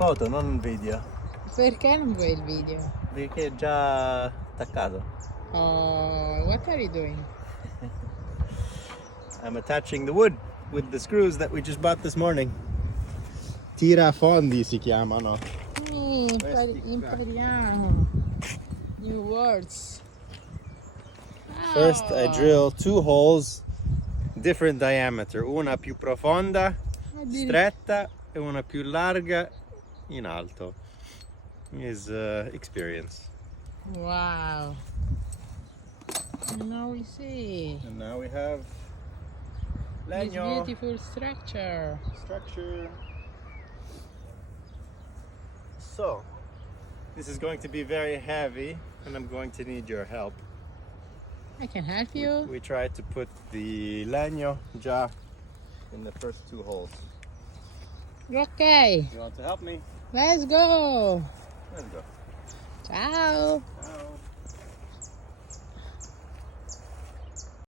foto, non un video. Perché non vuoi il video? Perché è già attaccato. Oh, what are you doing? I'm attaching the wood with the screws that we just bought this morning. Tirafondi si chiamano. Impariamo. New words. First I Ah, drill 2 holes, different diameter, una più profonda, stretta, e una più larga in alto. Is experience. Wow. Now we see And now we have this legno beautiful structure. structure. So, this is going to be very heavy and I'm going to need your help. I can help you. We tried to put the legno già in the first 2 holes. Okay, You want to help me? let's go. Let's go. Ciao. Ciao.